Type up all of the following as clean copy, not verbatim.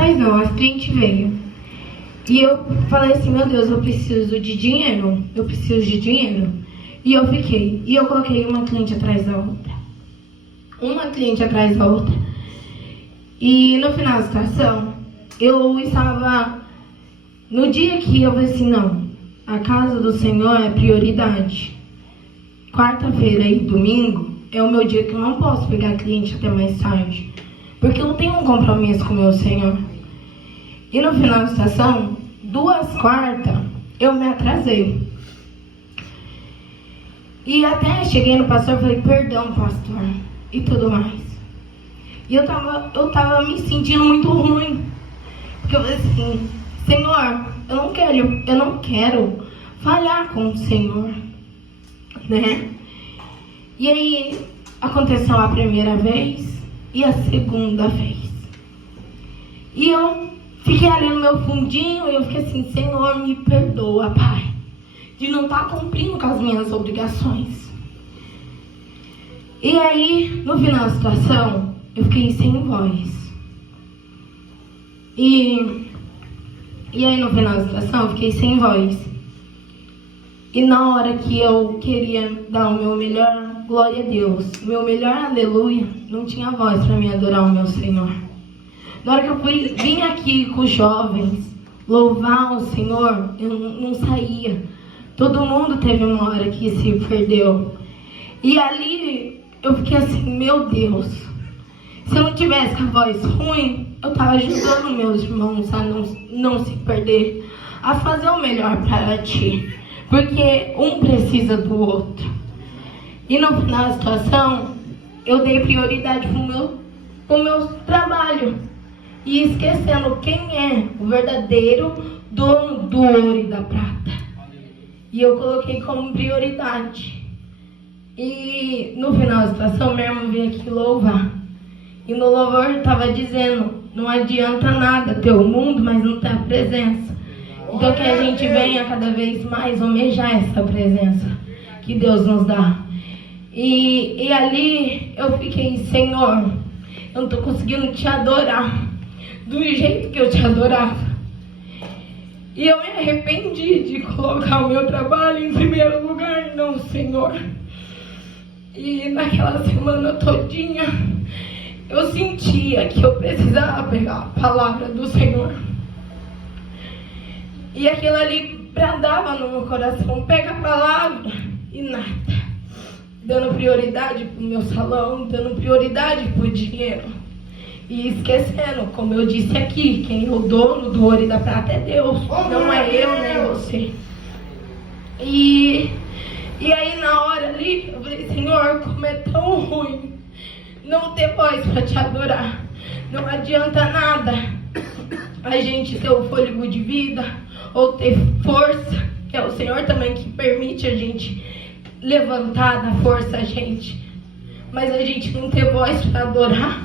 atrás não, a cliente veio. E eu falei assim, meu Deus, eu preciso de dinheiro. E eu fiquei. E eu coloquei uma cliente atrás da outra. E no final da situação, eu estava... No dia que eu falei assim, não, a casa do Senhor é prioridade. Quarta-feira e domingo é o meu dia que eu não posso pegar cliente até mais tarde. Porque eu tenho um compromisso com o meu Senhor. E no final da estação, 2 quartas, eu me atrasei. E até cheguei no pastor e falei, perdão, pastor, e tudo mais. E eu tava me sentindo muito ruim. Porque eu falei assim, Senhor, eu não quero falhar com o Senhor, né? E aí, aconteceu a primeira vez e a segunda vez. E eu fiquei ali no meu fundinho e eu fiquei assim, Senhor, me perdoa, Pai, de não estar cumprindo com as minhas obrigações. E aí, no final da situação, eu fiquei sem voz. E aí, no final da situação, eu fiquei sem voz. E na hora que eu queria dar o meu melhor, glória a Deus, meu melhor aleluia, não tinha voz para me adorar o meu Senhor. Na hora que eu vim aqui com os jovens, louvar o Senhor, eu não saía. Todo mundo teve uma hora que se perdeu. E ali eu fiquei assim, meu Deus, se eu não tivesse com a voz ruim, eu estava ajudando meus irmãos a não se perder, a fazer o melhor para ti. Porque um precisa do outro. E no final da situação, eu dei prioridade pro meu trabalho. E esquecendo quem é o verdadeiro dono do ouro e da prata. E eu coloquei como prioridade. E no final da situação, minha irmã veio aqui louvar. E no louvor estava dizendo, não adianta nada ter o mundo, mas não ter a presença. Então que a gente venha cada vez mais almejar essa presença que Deus nos dá. E ali eu fiquei, Senhor, eu não estou conseguindo te adorar do jeito que eu te adorava. E eu me arrependi de colocar o meu trabalho em primeiro lugar, não, Senhor. E naquela semana todinha, eu sentia que eu precisava pegar a palavra do Senhor. E aquilo ali bradava no meu coração, pega a palavra e nada. Dando prioridade pro meu salão, dando prioridade pro dinheiro. E esquecendo, como eu disse aqui, quem é o dono do ouro e da prata é Deus, não é eu nem você. E aí na hora ali, eu falei, Senhor, como é tão ruim não ter voz para te adorar. Não adianta nada a gente ter o fôlego de vida ou ter força, que é o Senhor também que permite a gente levantar da força a gente. Mas a gente não ter voz para adorar,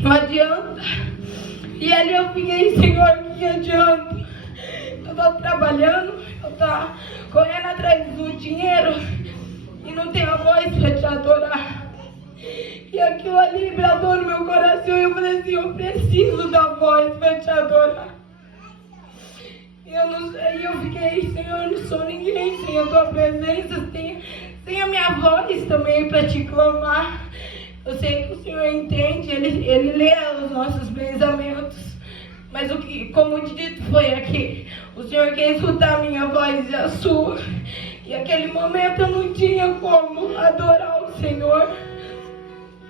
não adianta. E ali eu fiquei, Senhor, que adianta? Eu tô trabalhando, eu tô correndo atrás do dinheiro e não tenho a voz para te adorar. E aquilo ali bradou no meu coração e eu falei assim, eu preciso da voz para te adorar. E eu fiquei, Senhor, eu não sou ninguém sem a tua presença, sem a minha voz também para te clamar. Eu sei que o Senhor entende, Ele lê os nossos pensamentos. Mas como dito foi aqui, o Senhor quer escutar a minha voz e a sua. E naquele momento eu não tinha como adorar o Senhor.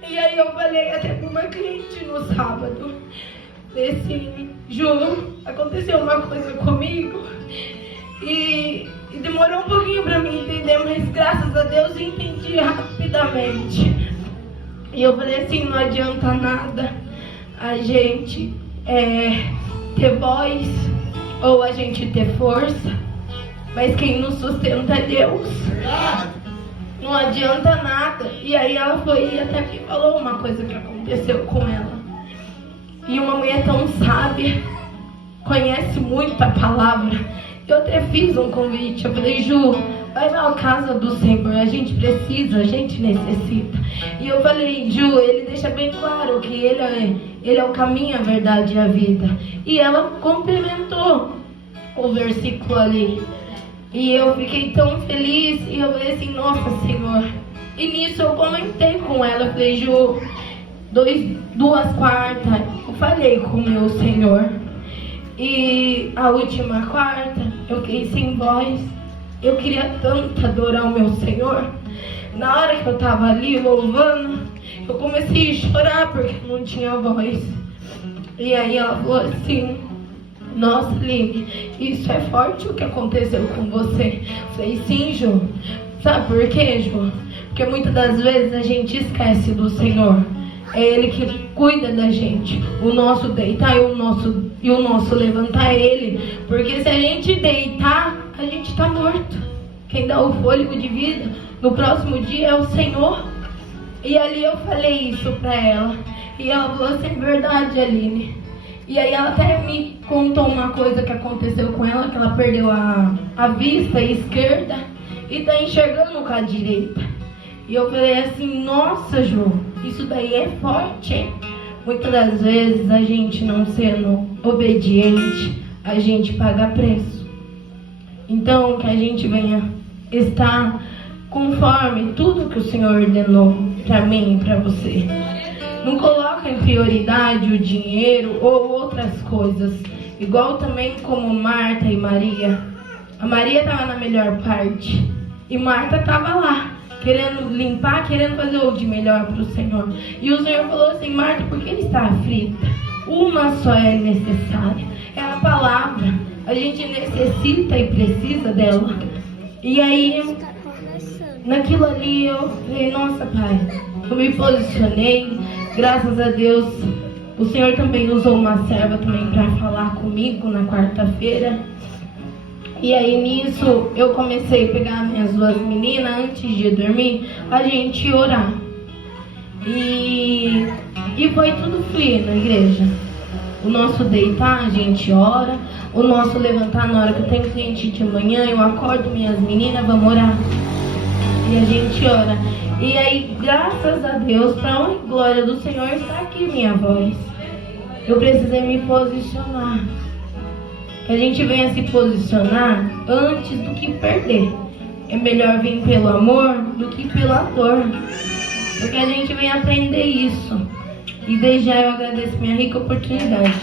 E aí eu falei até para uma cliente no sábado, falei assim, Ju, aconteceu uma coisa comigo e demorou um pouquinho para mim entender, mas graças a Deus eu entendi rapidamente. E eu falei assim, não adianta nada a gente ter voz ou a gente ter força, mas quem nos sustenta é Deus. Não adianta nada. E aí ela foi e até me falou uma coisa que aconteceu com ela. E uma mulher tão sábia, conhece muito a palavra. Eu até fiz um convite, eu falei, Ju, vai na casa do Senhor, a gente precisa, a gente necessita. E eu falei, Ju, ele deixa bem claro que Ele é o caminho, a verdade e a vida. E ela complementou o versículo ali. E eu fiquei tão feliz. E eu falei assim, nossa, Senhor. E nisso eu comentei com ela. Eu falei, Ju, 2 quartas eu falei com o meu Senhor. E a última quarta eu fiquei sem voz. Eu queria tanto adorar o meu Senhor. Na hora que eu tava ali louvando, eu comecei a chorar porque eu não tinha voz. E aí ela falou assim, nossa, Aline, isso é forte o que aconteceu com você. Eu falei, sim, Ju. Sabe por quê, Ju? Porque muitas das vezes a gente esquece do Senhor. É Ele que cuida da gente. O nosso deitar e o nosso levantar é Ele. Porque se a gente deitar, a gente está morto. Quem dá o fôlego de vida no próximo dia é o Senhor. E ali eu falei isso pra ela. E ela falou assim, verdade, Aline. E aí ela até me contou uma coisa que aconteceu com ela, que ela perdeu a vista esquerda e tá enxergando com a direita. E eu falei assim, nossa, Ju, isso daí é forte, hein? Muitas das vezes a gente não sendo obediente, a gente paga preço. Então que a gente venha estar conforme tudo que o Senhor ordenou para mim e para você. Não coloca em prioridade o dinheiro ou outras coisas. Igual também como Marta e Maria. A Maria estava na melhor parte. E Marta estava lá, querendo limpar, querendo fazer o de melhor para o Senhor. E o Senhor falou assim, Marta, por que está aflita? Uma só é necessária. É a palavra. A gente necessita e precisa dela. E aí, naquilo ali, eu falei, nossa, Pai, eu me posicionei. Graças a Deus, o Senhor também usou uma serva também para falar comigo na quarta-feira. E aí nisso eu comecei a pegar minhas 2 meninas antes de dormir, a gente orar. E foi tudo fluir na igreja. O nosso deitar, a gente ora. O nosso levantar, na hora que eu tenho cliente de manhã, eu acordo minhas meninas, vamos orar. E a gente ora. E aí, graças a Deus, para honra e glória do Senhor, está aqui minha voz. Eu precisei me posicionar. Que a gente venha se posicionar antes do que perder. É melhor vir pelo amor do que pela dor. Porque a gente vem aprender isso. E desde já eu agradeço minha rica oportunidade.